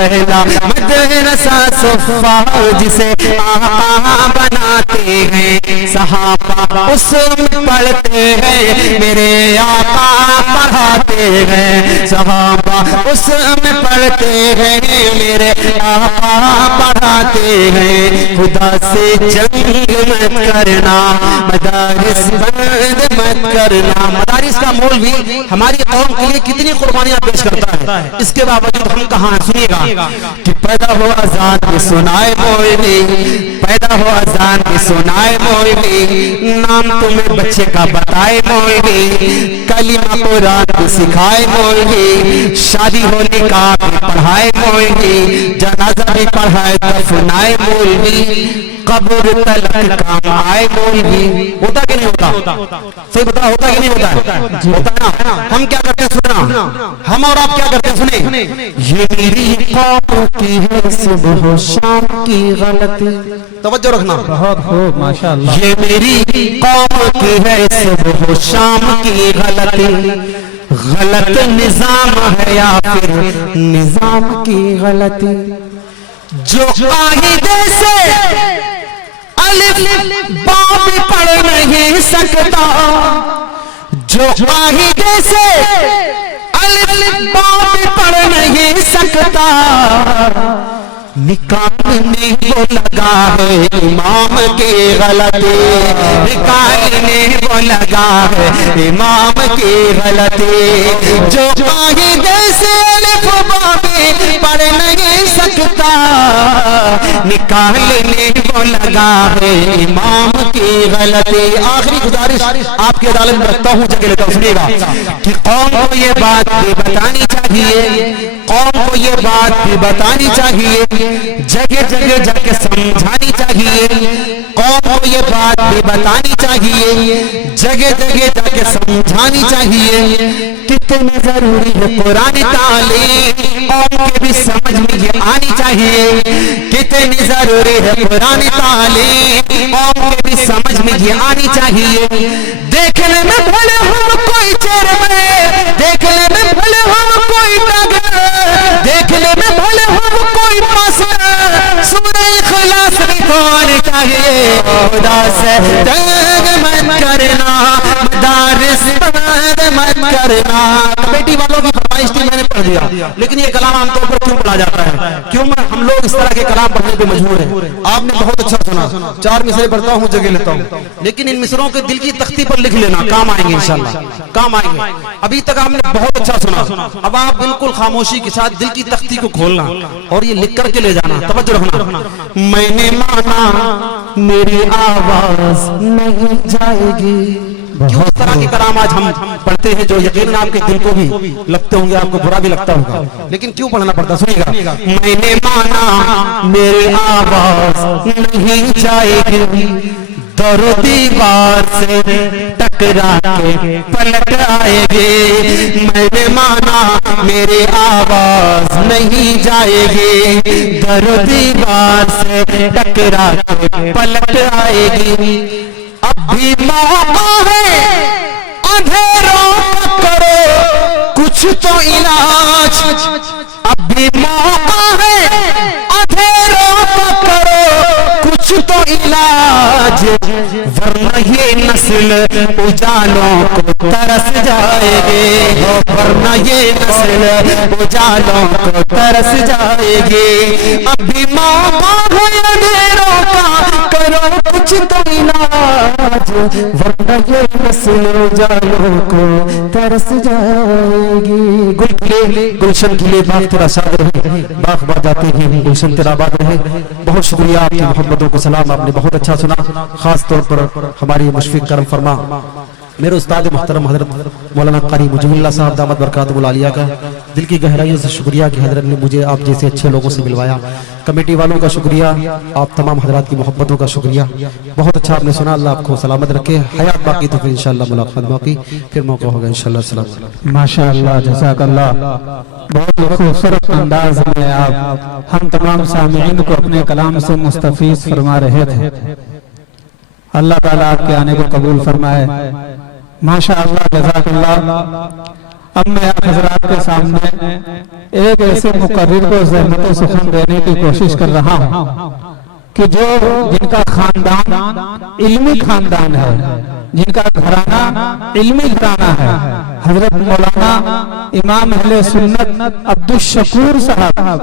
پہلا مدرسہ صفا جسے آقا بناتے ہیں، صحابہ اس میں پڑھتے ہیں، میرے آقا پڑھاتے ہیں، صحابہ اس میں پڑھتے ہیں، میرے آقا پڑھاتے ہیں۔ خدا سے جنگ مت کرنا، مدارس بند مت کرنا۔ مدارس کا مولوی ہماری قوم کے لیے کتنی قربانیاں پیش کرتا ہے، اس کے باوجود ہم کہاں سنیے گا کہ پیدا ہو اذان بھی سنائے مولوی، پیدا ہو اذان بھی سنائے مولوی، نام تمہیں بچے کا بتائے مولوی، کلمہ قرآن بھی سکھائے مولوی، شادی ہونے کا بھی پڑھائے مولوی، جنازہ بھی پڑھائے دفنائے مولوی، قبر تلک کام آئے مولوی۔ ہوتا کہ نہیں ہوتا؟ صحیح بتا، ہوتا کہ نہیں ہوتا ہے؟ ہوتا ہے نا۔ ہم کیا کرتے ہیں سننا، ہم اور آپ کیا کرتے ہیں سنیں، یہ میری قوم کی ہے صبح و شام کی غلطی، توجہ رکھنا، بہت خوب ماشاءاللہ، یہ میری قوم کی ہے صبح و شام کی غلطی، غلط نظام ہے یا پھر نظام کی غلطی، جو قاعدے سے الف با بھی پڑھ نہیں سکتا، جو قاعدے سے الف با بھی پڑھ نہیں سکتا، نکالنے وہ لگا ہے امام کی غلطی، نکالنے وہ لگا ہے امام کی غلطی، جو قاعدے سے الف با بھی پڑھ نہیں سکتا، نکالنے وہ لگا ہے امام کی غلطی۔ آخری گزارش آپ کی عدالت میں رکھتا ہوں، جگہ لیتا ہوں، سنیے گا کہ قوم کو یہ بات بھی بتانی چاہیے، قوم کو یہ بات بھی بتانی چاہیے، جگہ جگہ جا کے سمجھانی چاہیے، قوم کو یہ بات بھی بتانی چاہیے، جگہ جگہ جا کے سمجھانی چاہیے، کتنی ضروری ہے قرآن تعلیم، قوم کے بھی سمجھ میں یہ آنی چاہیے، کتنی ضروری ہے قرآن تعلیم، قوم کے بھی سمجھ میں یہ آنی چاہیے۔ دیکھنے میں بھلے ہم کوئی چہرے، دیکھنے میں بھلے ہم کوئی ٹاگر، دیکھنے میں بھلے ہم کوئی پاس، سورہ اخلاص بھی کون چاہیے، خدا سے جنگ مت کرنا، مدارس بند مت کرنا۔ کمیٹی والوں کی فرمائش تھی، میں نے پڑھ دیا، لیکن یہ کلام عام طور پر کیوں پڑھا جاتا ہے، کیوں ہم لوگ اس طرح کے کلام پڑھنے پہ مجبور ہیں؟ آپ نے بہت اچھا سنا، 4 مصرے پڑھتا ہوں، جگہ لیتا ہوں، لیکن ان مصروں کے دل کی تختی پر لکھ لینا، کام آئیں گے انشاءاللہ، کام آئیں گے۔ ابھی تک آپ نے بہت اچھا سنا، اب آپ بالکل خاموشی کے ساتھ دل کی تختی کو کھولنا اور یہ لکھ کر کے لے جانا، توجہ رکھنا۔ میں نے مانا میری آواز نہیں جائے گی۔ کیوں اس طرح کے کلام آج ہم پڑھتے ہیں جو یقیناً آپ کے دل کو بھی لگتے ہوں گے، آپ کو برا بھی لگتا ہوگا، لیکن کیوں پڑھنا پڑتا؟ سنیے گا، میں نے مانا میری آواز نہیں جائے گی، در و دیوار سے ٹکرا کے پلٹ آئے گی، میں نے مانا میری آواز نہیں جائے گی، در و دیوار سے ٹکرا کے پلٹ آئے گی، اب بھی موقع ہے اندھیروں کا کرو کچھ تو علاج، اب بھی موقع ہے اندھیروں کا کرو کچھ تو علاج، ورنہ یہ نسل اجالوں کو ترس جائے گی، ورنہ یہ نسل اجالوں کو ترس جائے گی، اب بھی موقع ہے اندھیروں کا کرو کچھ تو علاج، ورنہ یہ نسل اجالوں کو ترس جائے گی۔ گل کھلے گلشن کھلے، باغ تیرا شاد رہے، باغ باغ جاتے ہیں گلشن تیرا آباد رہے۔ بہت شکریہ آپ کی محمدوں کو سلام، آپ نے بہت اچھا سنا، خاص طور پر ہماری مشفق کرم فرما میرے استاد محترم حضرت مولانا قاری مجیب اللہ صاحب دامت برکاتہ العالیہ کا دل کی گہرائیوں سے شکریہ کہ حضرت نے مجھے آپ جیسے اچھے لوگوں سے ملوایا۔ کمیٹی والوں کا شکریہ، آپ تمام حضرات کی محبتوں کا شکریہ، بہت اچھا آپ نے سنا، اللہ آپ کو سلامت رکھے، حیات باقی تو پھر انشاءاللہ ملاقات باقی، پھر موقع ہوگا انشاءاللہ۔ السلام علیکم۔ ماشاءاللہ، جزاک اللہ، بہت خوبصورت انداز میں آپ ہم تمام سامعین کو اپنے کلام سے مستفیض فرما رہے تھے۔ اللہ تعالیٰ آپ کے آنے کو قبول فرمائے۔ ماشاءاللہ، جزاک اللہ۔ اب میں آپ حضرات کے سامنے ایک ایسے مقرر کو زحمت و سخن دینے کی کوشش کر رہا ہوں کہ جن کا خاندان علمی خاندان ہے، جن کا گھرانہ علمی گھرانہ ہے، حضرت مولانا امام اہل سنت عبدالشکور صاحب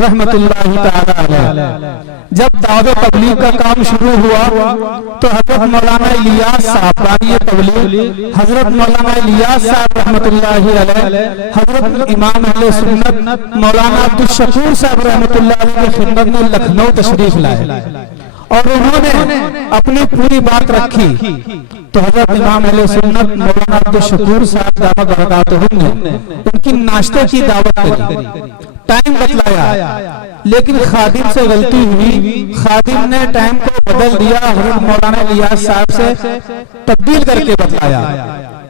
رحمت اللہ تعالی علیہ جب دعوت تبلیغ کا کام شروع ہوا تو حضرت مولانا الیاس صاحب بانی تبلیغ، حضرت مولانا الیاس صاحب رحمت اللہ علیہ، حضرت امام اہل سنت مولانا عبدالشکور صاحب رحمت اللہ علیہ کی خدمت میں لکھنؤ تشریف لائے اور انہوں نے اپنی پوری بات رکھی تو حضرت امام اہل سنت مولانا عبدالشکور صاحب دامت برکاتہم نے ان کی ناشتے کی دعوت کری، ٹائم بتلایا، لیکن خادم سے غلطی ہوئی، خادم نے ٹائم کو بدل دیا، حضرت مولانا الیاس صاحب سے تبدیل کر کے بتلایا۔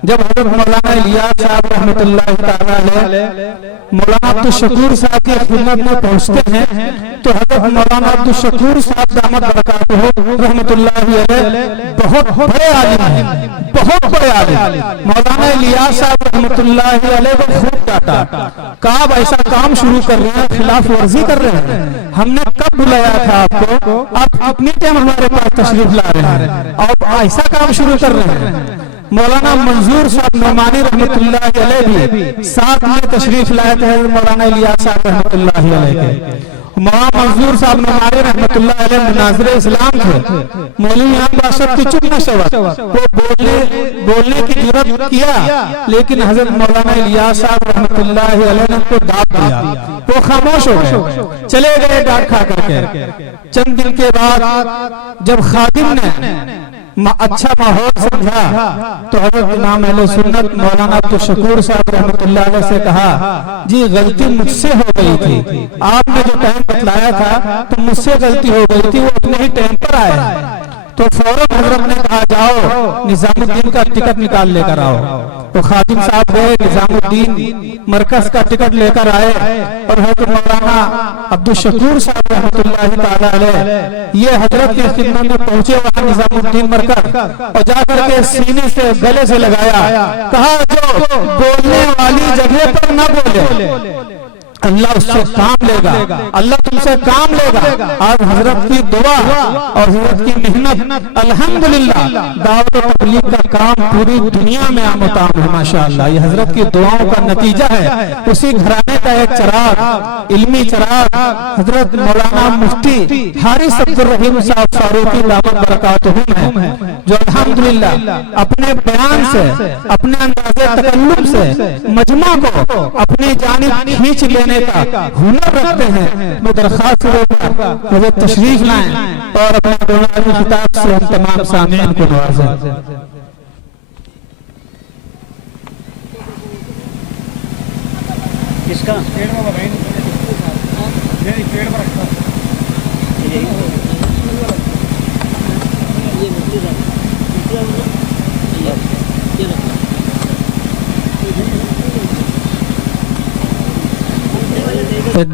جب حضرت مولانا الیاس صاحب رحمت اللہ تعالی علیہ مولانا عبدالشکور صاحب کی خدمت میں پہنچتے ہیں تو حضرت مولانا عبدالشکور صاحب دامت برکاتہم رحمت اللہ علیہ بہت بڑے عالم ہیں، بہت بڑے عالم، مولانا الیاس صاحب رحمت اللہ علیہ کو خوب ڈانٹا، کہا اب ایسا کام شروع کر رہے ہیں، خلاف ورزی کر رہے ہیں، ہم نے کب بلایا تھا آپ کو، آپ کتنی ٹائم ہمارے پاس تشریف لا رہے ہیں اور ایسا کام شروع کر رہے ہیں۔ مولانا منظور صاحب نعمانی رحمت اللہ علیہ بھی ساتھ میں تشریف لائے تھے مولانا الیاس صاحب رحمت اللہ علیہ کے۔ مولانا منظور صاحب نعمانی رحمت اللہ علیہ مناظر اسلام تھے، مولوی عام باشد کی چپ نشوت، وہ بولنے کی جرات کیا لیکن حضرت مولانا الیاس صاحب رحمت اللہ علیہ نے ان کو داب دیا، وہ خاموش ہو گئے، چلے گئے ڈانٹ کھا کر کے۔ چند دن کے بعد جب خادم نے اچھا ماحول سمجھا تو حضرت امام اہل سنت مولانا عبدالشکور صاحب رحمت اللہ علیہ سے کہا جی غلطی مجھ سے ہو گئی تھی، آپ نے جو ٹائم بتلایا تھا تو مجھ سے غلطی ہو گئی تھی، وہ اپنے ہی ٹائم پر آئے تو فوراً حضرت نے کہا جاؤ نظام الدین کا ٹکٹ نکال لے کر آؤ۔ تو خادم صاحب گئے نظام الدین مرکز کا ٹکٹ لے کر آئے اور حضرت مولانا عبدالشکور صاحب رحمت اللہ تعالی علیہ یہ حضرت کی خدمت میں پہنچے وہاں نظام الدین مرکز اور جا کر کے سینے سے گلے سے لگایا، کہا جو بولنے والی جگہ پر نہ بولے اللہ اس سے کام لے گا، اللہ تم سے کام لے گا۔ آج حضرت کی دعا اور حضرت کی محنت الحمدللہ دعوت و تبلیغ کا کام پوری دنیا میں عام و تام ہے ماشاءاللہ، یہ حضرت کی دعاؤں کا نتیجہ ہے۔ اسی گھرانے کا ایک چراغ علمی چراغ حضرت مولانا مفتی حارث عبدالرحیم صاحب فاروقی دامت برکاتہم ہے جو الحمدللہ اپنے بیان سے اپنے انداز تکلم سے مجمع کو اپنی جانب کھینچ لینے کا ہنر رکھتے ہیں۔ میں درخواست کروں گا وہ تشریف لائیں اور اپنے مولانا خطاب سے ہم تمام سامعین کو نوازیں۔ کس کا پیڑ میں بھائی یہ پیڑ میں رکھتا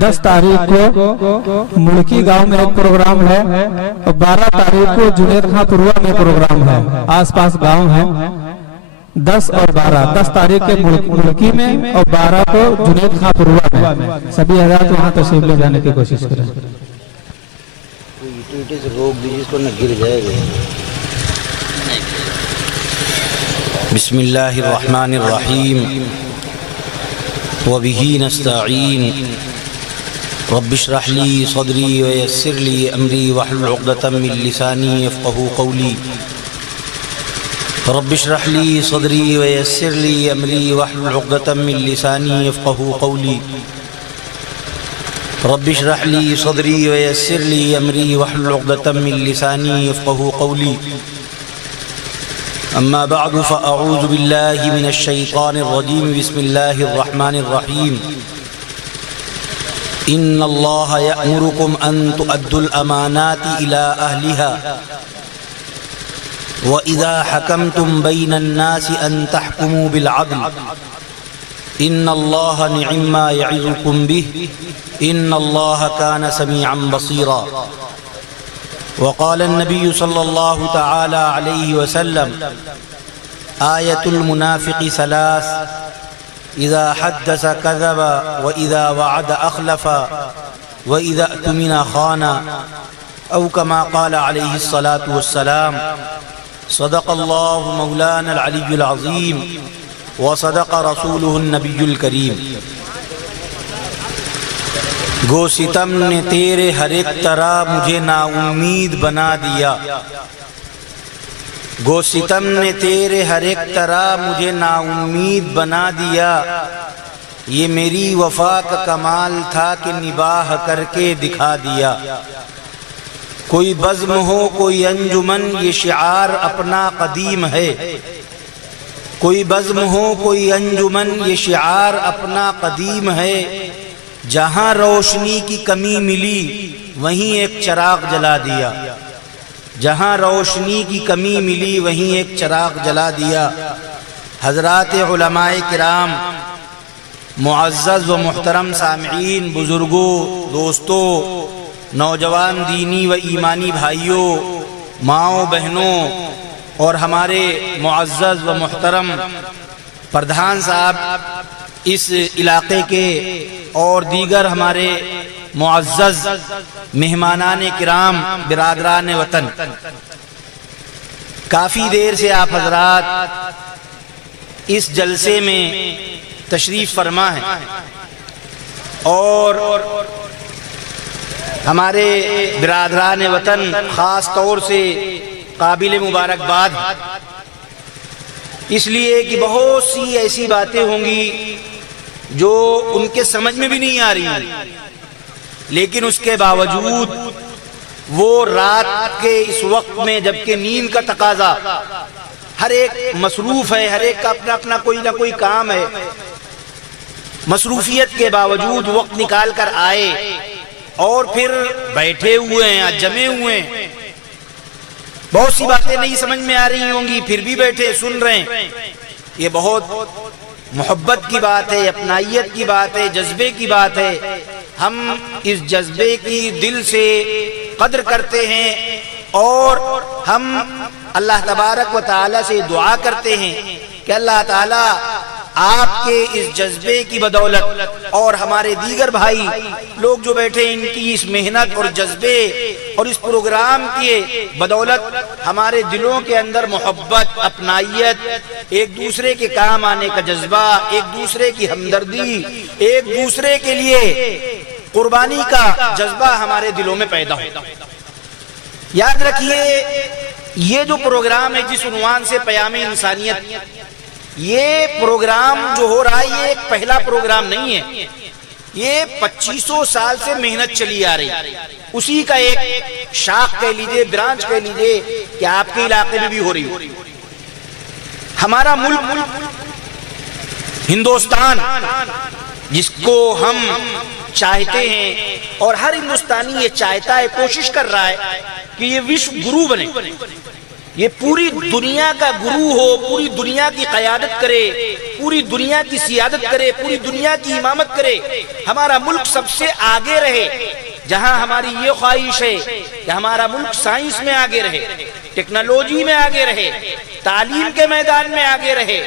دس تاریخ کو ملکی گاؤں میں ایک پروگرام ہے اور 12 تاریخ کو جنید خان پوروا میں پروگرام ہے، آس پاس گاؤں ہیں۔ 10 اور 12 10 تاریخ کے ملکی میں اور 12 کو جنید خان پوروا میں، سبھی حضرات وہاں تشریف لے جانے کی کوشش کریں۔ سے روک دیجیے اس کو نہ گر جائے گا۔ بسم اللہ الرحمن الرحیم وبہ نستعین رب اشرح لی صدری ویسر لی امری واحلل عقدۃ من لسانی یفقهوا قولی رب اشرح لی صدری ویسر لی امری واحلل عقدۃ من لسانی یفقهوا قولی رب اشرح لی صدری ویسر لی امری واحلل عقدۃ من لسانی یفقهوا قولی اما بعد فاعوذ باللہ من الشیطان الرجیم بسم اللہ الرحمن الرحیم ان اللہ یأمرکم ان تؤدوا الامانات الى اہلها وَإِذَا حَكَمْتُمْ بَيْنَ النَّاسِ أَن تَحْكُمُوا بِالْعَدْلِ إِنَّ اللَّهَ نِعِمَّا يَعِظُكُمْ بِهِ إِنَّ اللَّهَ كَانَ سَمِيعًا بَصِيرًا وقال النبي صلى الله تعالى عليه وسلم آية المنافق ثلاث اذا حدث كذب واذا وعد اخلف واذا اؤتمن خان او كما قال عليه الصلاة والسلام صدق الله مولانا العلي العظيم وصدق رسوله النبي الكريم. گو ستم نے تیرے ہر ایک طرح مجھے نا امید بنا دیا، گو ستم نے تیرے ہر ایک طرح مجھے نا امید بنا دیا، یہ میری وفا کا کمال تھا کہ نباہ کر کے دکھا دیا. کوئی بزم ہو کوئی انجمن یہ شعار اپنا قدیم ہے، کوئی بزم ہو کوئی انجمن یہ شعار اپنا قدیم ہے، جہاں روشنی کی کمی ملی وہیں ایک چراغ جلا دیا، جہاں روشنی کی کمی ملی وہیں ایک چراغ جلا دیا. حضرات علماء کرام، معزز و محترم سامعین، بزرگوں، دوستوں، نوجوان دینی و ایمانی بھائیوں، ماؤں بہنوں، اور ہمارے معزز و محترم پردھان صاحب اس علاقے کے، اور دیگر ہمارے معزز مہمانان کرام، برادران وطن، کافی دیر سے آپ حضرات اس جلسے میں تشریف فرما ہیں، اور ہمارے برادران وطن خاص طور سے قابل مبارکباد، اس لیے کہ بہت سی ایسی باتیں ہوں گی جو ان کے سمجھ میں بھی نہیں آ رہی، لیکن اس کے باوجود وہ رات کے اس وقت میں جبکہ نیند کا تقاضا، ہر ایک مصروف ہے، ہر ایک کا اپنا اپنا کوئی نہ کوئی کام ہے، مصروفیت کے باوجود وقت نکال کر آئے اور پھر بیٹھے ہوئے ہیں، جمے ہوئے ہیں. بہت سی باتیں نہیں سمجھ میں آ رہی ہوں گی، پھر بھی بیٹھے سن رہے ہیں. یہ بہت محبت کی بات ہے، اپنائیت کی بات ہے، جذبے کی بات ہے. ہم اس جذبے کی دل سے قدر کرتے ہیں، اور ہم اللہ تبارک و تعالی سے دعا کرتے ہیں کہ اللہ تعالی آپ کے اس جذبے کی بدولت، اور ہمارے دیگر بھائی لوگ جو بیٹھے ان کی اس محنت اور جذبے اور اس پروگرام کی بدولت، ہمارے دلوں کے اندر محبت، اپنائیت، ایک دوسرے کے کام آنے کا جذبہ، ایک دوسرے کی ہمدردی، ایک دوسرے کے لیے قربانی کا جذبہ ہمارے دلوں میں پیدا ہو. یاد رکھیے، یہ جو پروگرام ہے جس عنوان سے پیام انسانیت، یہ پروگرام جو ہو رہا ہے یہ ایک پہلا پروگرام نہیں ہے، یہ 2500 سال سے محنت چلی آ رہی، اسی کا ایک شاخ کہہ لیجئے، برانچ کہہ لیجئے کہ آپ کے علاقے میں بھی ہو رہی. ہمارا ملک ہندوستان، جس کو ہم چاہتے ہیں اور ہر ہندوستانی یہ چاہتا ہے، کوشش کر رہا ہے کہ یہ وشو گرو بنے، یہ پوری دنیا کا گرو ہو، پوری دنیا کی قیادت کرے، پوری دنیا کی سیادت کرے، پوری دنیا کی امامت کرے. ہمارا ملک سب سے آگے رہے. جہاں ہماری یہ خواہش ہے کہ ہمارا ملک سائنس میں آگے رہے، ٹیکنالوجی میں آگے رہے، تعلیم کے میدان میں آگے رہے،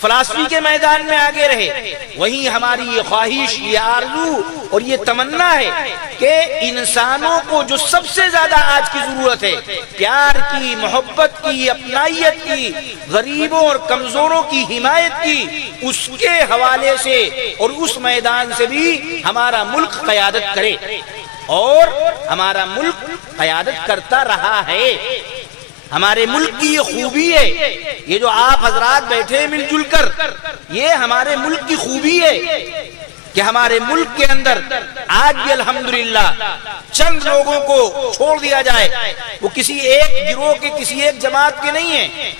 فلسفی کے میدان میں آگے رہے، وہیں ہماری یہ خواہش، یہ آرزو اور یہ تمنا ہے کہ انسانوں کو جو سب سے زیادہ آج کی ضرورت ہے، پیار کی، محبت کی، اپنائیت کی، غریبوں اور کمزوروں کی حمایت کی، اس کے حوالے سے اور اس میدان سے بھی ہمارا ملک قیادت کرے. اور ہمارا ملک قیادت کرتا رہا ہے. ہمارے ملک کی یہ خوبی ہے، یہ جو آپ حضرات بیٹھے مل جل کر، یہ ہمارے ملک کی خوبی ہے کہ ہمارے ملک کے اندر آج بھی الحمدللہ چند لوگوں کو چھوڑ دیا جائے، وہ کسی ایک گروہ کے، کسی ایک جماعت کے نہیں ہیں،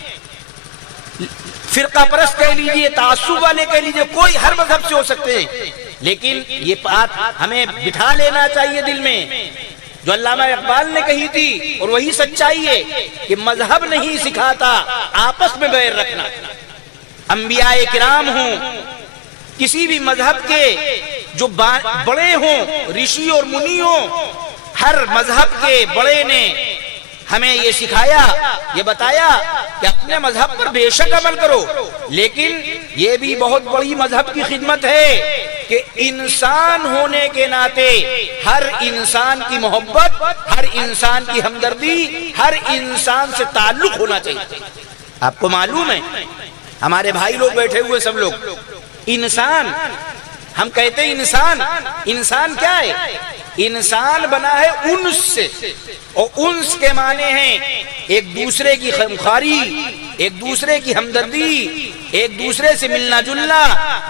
فرقہ پرست کہہ لیجئے، تعصب والے کہہ لیجئے، کوئی ہر مذہب سے ہو سکتے ہیں، لیکن یہ بات ہمیں بٹھا لینا چاہیے دل میں جو علامہ اقبال نے کہی تھی، اور وہی سچائی ہے کہ مذہب نہیں سکھاتا آپس میں بیر رکھنا. انبیاء کرام ہوں، کسی بھی مذہب کے جو بڑے ہوں، رشی اور منی ہوں، ہر مذہب کے بڑے نے ہمیں یہ سکھایا، یہ بتایا کہ اپنے مذہب پر بے شک عمل کرو، لیکن یہ بھی بہت بڑی مذہب کی خدمت ہے کہ انسان ہونے کے ناطے ہر انسان کی محبت، ہر انسان کی ہمدردی، ہر انسان سے تعلق ہونا چاہیے۔ آپ کو معلوم ہے ہمارے بھائی لوگ بیٹھے ہوئے سب لوگ، انسان ہم کہتے ہیں انسان کیا ہے؟ انسان بنا ہے انس سے، اور انس کے معنی ہیں ایک دوسرے کی خواخاری، ایک دوسرے کی ہمدردی، ایک دوسرے سے ملنا جلنا،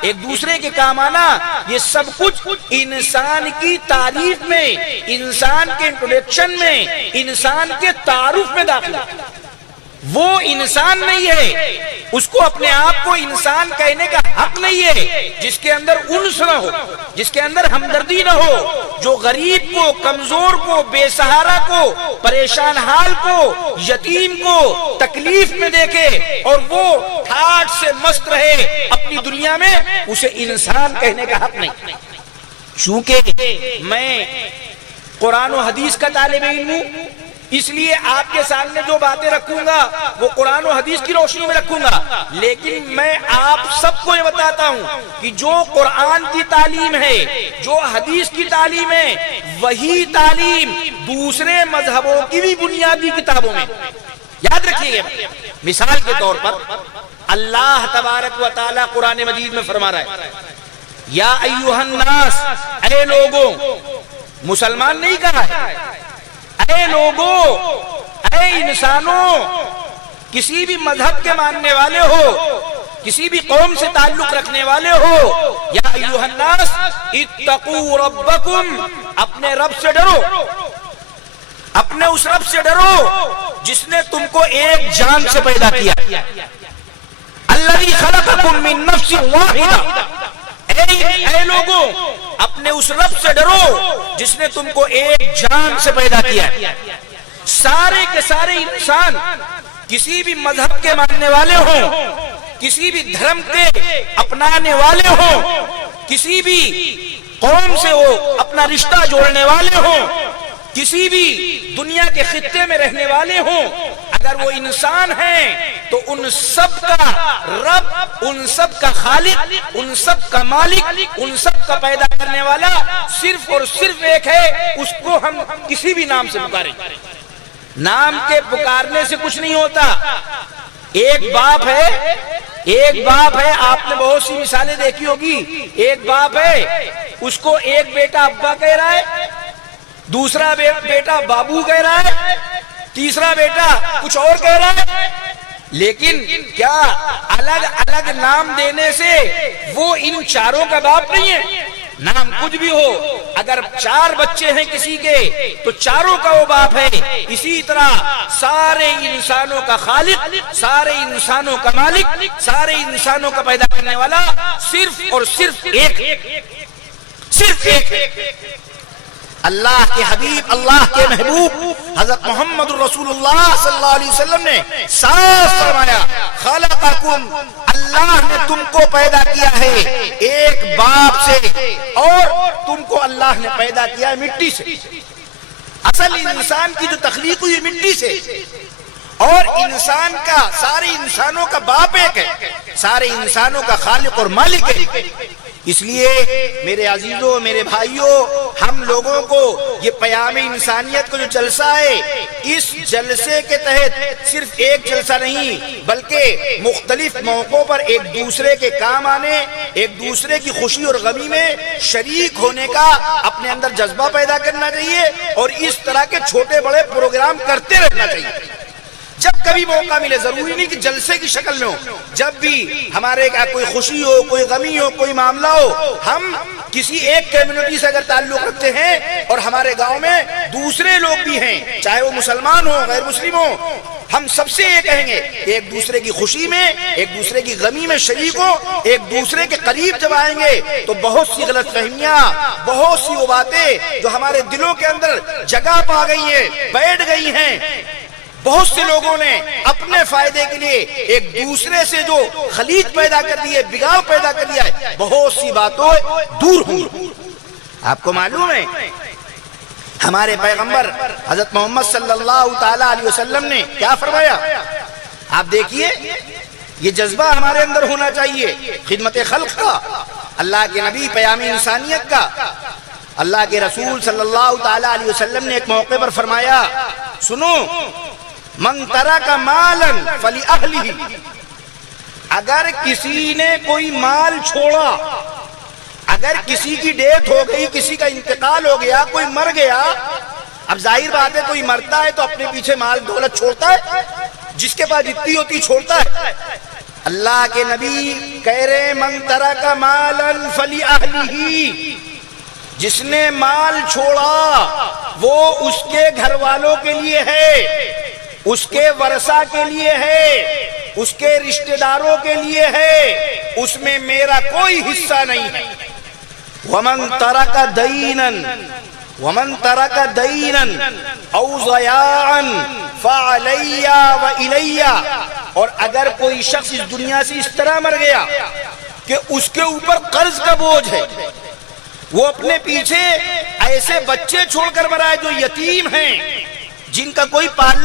ایک دوسرے کے کام آنا۔ یہ سب کچھ انسان کی تعریف میں، انسان کے انٹروڈکشن میں، انسان کے تعارف میں داخل ہے۔ وہ انسان نہیں ہے، اس کو اپنے آپ کو انسان کہنے کا حق نہیں ہے جس کے اندر انس نہ ہو، جس کے اندر ہمدردی نہ ہو، جو غریب کو، کمزور کو، بے سہارا کو، پریشان حال کو، یتیم کو تکلیف میں دیکھے اور وہ ٹھاٹ سے مست رہے اپنی دنیا میں، اسے انسان کہنے کا حق نہیں۔ چونکہ میں قرآن و حدیث کا طالب علم ہوں، اس لیے آپ کے سامنے جو باتیں رکھوں گا وہ قرآن و حدیث کی روشنی میں رکھوں گا، لیکن میں آپ سب کو یہ بتاتا ہوں کہ جو قرآن کی تعلیم ہے، جو حدیث کی تعلیم ہے، وہی تعلیم دوسرے مذہبوں کی بھی بنیادی کتابوں میں۔ یاد رکھیے گا، مثال کے طور پر اللہ تبارک و تعالی قرآن مجید میں فرما رہا ہے، یا ایھا الناس، اے لوگوں، مسلمان نہیں کہا ہے، اے لوگوں، اے انسانوں، کسی بھی مذہب کے ماننے والے ہو، کسی بھی قوم سے تعلق رکھنے والے ہو، یا ایھا الناس اتقوا ربکم، اپنے رب سے ڈرو، اپنے اس رب سے ڈرو جس نے تم کو ایک جان سے پیدا کیا، الذی خلقکم من نفس واحدہ، اے لوگوں اپنے اس رب سے ڈرو جس نے تم کو ایک جان سے پیدا کیا۔ سارے کے سارے انسان کسی بھی مذہب کے ماننے والے ہوں، کسی بھی دھرم کے اپنانے والے ہوں، کسی بھی قوم سے وہ اپنا رشتہ جوڑنے والے ہوں، کسی بھی دنیا کے خطے میں رہنے والے ہوں، اگر وہ انسان ہیں تو ان سب کا رب، ان سب کا خالق، ان سب کا مالک، ان سب کا پیدا کرنے والا صرف اور صرف ایک ہے، اس کو ہم کسی بھی نام سے پکاریں۔ نام کے پکارنے سے کچھ نہیں ہوتا۔ ایک باپ ہے، آپ نے بہت سی مثالیں دیکھی ہوگی، ایک باپ ہے، اس کو ایک بیٹا ابا کہہ رہا ہے، دوسرا بیٹا بابو کہہ رہا ہے، تیسرا بیٹا کچھ اور کہہ رہا ہے، لیکن کیا الگ الگ نام دینے سے وہ ان چاروں کا باپ نہیں ہے؟ نام کچھ بھی ہو، اگر 4 بچے ہیں کسی کے تو چاروں کا وہ باپ ہے۔ اسی طرح سارے انسانوں کا خالق، سارے انسانوں کا مالک، سارے انسانوں کا پیدا کرنے والا صرف اور صرف ایک اللہ کے حبیب، اللہ کے محبوب حضرت محمد رسول اللہ صلی اللہ علیہ وسلم نے صاف فرمایا، خلقکم، اللہ نے تم کو پیدا کیا ہے ایک باپ سے، اور تم کو اللہ نے پیدا کیا ہے مٹی سے۔ اصل انسان کی جو تخلیق ہوئی مٹی سے، اور انسان کا، سارے انسانوں کا باپ ایک ہے، سارے انسانوں کا خالق اور مالک ہے۔ اس لیے میرے عزیزوں، میرے بھائیوں، ہم لوگوں کو یہ پیام انسانیت کا جو جلسہ ہے، اس جلسے کے تحت صرف ایک جلسہ نہیں بلکہ مختلف موقعوں پر ایک دوسرے کے کام آنے، ایک دوسرے کی خوشی اور غمی میں شریک ہونے کا اپنے اندر جذبہ پیدا کرنا چاہیے، اور اس طرح کے چھوٹے بڑے پروگرام کرتے رہنا چاہیے۔ جب کبھی موقع ملے، ضروری نہیں کہ جلسے کی شکل میں ہو، جب بھی ہمارے کوئی خوشی ہو، کوئی غمی ہو، کوئی معاملہ ہو، ہم کسی ایک کمیونٹی سے اگر تعلق رکھتے ہیں اور ہمارے گاؤں میں دوسرے لوگ بھی ہیں، چاہے وہ مسلمان ہو، غیر مسلم ہو، ہم سب سے یہ کہیں گے کہ ایک دوسرے کی خوشی میں، ایک دوسرے کی غمی میں شریک ہو، ایک دوسرے کے قریب جب آئیں گے تو بہت سی غلط فہمیاں، بہت سی وہ باتیں جو ہمارے دلوں کے اندر جگہ پا گئی ہیں، بیٹھ گئی ہیں، بہت سے لوگوں نے اپنے فائدے کے لیے ایک دوسرے سے جو خلیج پیدا کر دی ہے، بگاڑ پیدا کر دیا ہے، بہت سی باتوں دور ہوں۔ آپ کو معلوم ہے ہمارے پیغمبر حضرت محمد صلی اللہ تعالی علیہ وسلم نے کیا فرمایا؟ آپ دیکھیے یہ جذبہ ہمارے اندر ہونا چاہیے خدمت خلق کا، اللہ کے نبی پیام انسانیت کا۔ اللہ کے رسول صلی اللہ تعالی علیہ وسلم نے ایک موقع پر فرمایا، سنو، من ترک مالا فلأہلہ، اگر کسی نے کوئی مال چھوڑا، اگر کسی کی ڈیتھ ہو گئی، کسی کا انتقال ہو گیا، کوئی مر گیا، اب ظاہر بات ہے کوئی مرتا ہے تو اپنے پیچھے مال دولت چھوڑتا ہے، جس کے پاس جتنی ہوتی چھوڑتا ہے۔ اللہ کے نبی کہہ رہے من ترک مالا فلأہلہ، جس نے مال چھوڑا وہ اس کے گھر والوں کے لیے ہے، اس کے ورثہ کے لیے ہے، اس کے رشتہ داروں کے لیے ہے، اس میں میرا کوئی حصہ نہیں ہے۔ ومن ترک دینا او ضیاعا فعلی والی، اور اگر کوئی شخص اس دنیا سے اس طرح مر گیا کہ اس کے اوپر قرض کا بوجھ ہے، وہ اپنے پیچھے ایسے بچے چھوڑ کر مرا ہے جو یتیم ہیں، جن کا کوئی پالنے